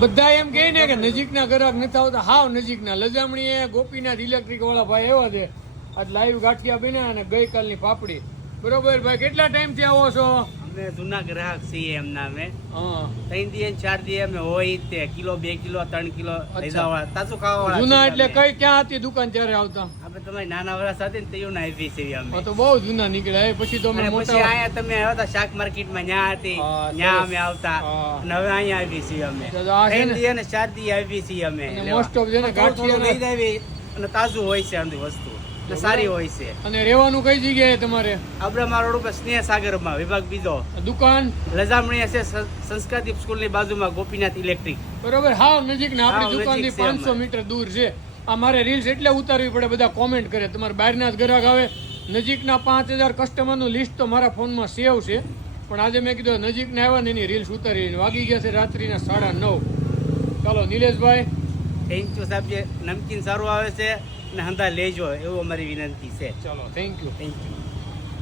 બધા એમ કહે ને કે નજીકના ગ્રાહક નથી આવતા, હાવ નજીકના લજામણી ગોપીનાથ ઇલેક્ટ્રિક વાળા ભાઈ એવા છે. આજ લાઈવ ગાંઠિયા બન્યા અને ગઈકાલની પાપડી. બરોબર ભાઈ, કેટલા ટાઈમ થી આવો છો? અમે જૂના ગ્રાહક છીએ એમના. અમે હા 3 દી 4 દી અમે હોય તે કિલો 2 કિલો 3 કિલો લીધા વાળા તાજું ખાવા વાળા. જૂના એટલે કઈ ક્યાં હતી દુકાન ત્યારે આવતા? આપણે તમારી નાના વરસ હતી ને તેવું ના આવી છે અમે. તો બહુ જૂના નીકળ્યા. પછી તો અમે અને પછી મોટા અહીંયા તમે આવ્યા હતા શાક માર્કેટમાં, ન્યા હતી, ન્યા અમે આવતા. અને હવે અહીંયા આવી છીએ અમે. તો આ છે 3 ને દી અને 4 દી આવી છીએ અમે. મોસ્ટ ઓફ છે ને ગાંઠિયા લઈ ગાંઠિયા આવી અને તાજું હોય છે અંધી વસ્તુ અને સારી હોય છે. અને રહેવાનું કઈ જગ્યાએ તમારે? આબરામા રોડ ઉપર સ્નેહ સાગરમાં વિભાગ બીજો દુકાન લજામણી છે સંસ્કારદીપ સ્કૂલની બાજુમાં ગોપીનાથ ઇલેક્ટ્રિક. બરોબર, હાવ નજીક ને આપણી હાવ દુકાનથી નજીક છે 500 મીટર દૂર છે. આ મારે રીલ્સ એટલે ઉતારવી પડે, બધા કોમેન્ટ કરે તમારે બહારના જ ગ્રાહક આવે. નજીકના 5000 કસ્ટમરનું લિસ્ટ તો મારા ફોનમાં સેવ છે, પણ આજે મેં કીધું નજીકના આવ્યા ને એની રીલ્સ ઉતારી. વાગી ગયા છે રાત્રિના 9:30. ચાલો નિલેશભાઈ, થેન્ક યુ સાહેબ. નમકીન સારું આવે છે અને હંધા લેજો એવું અમારી વિનંતી છે. ચાલો થેન્ક યુ. Thank you.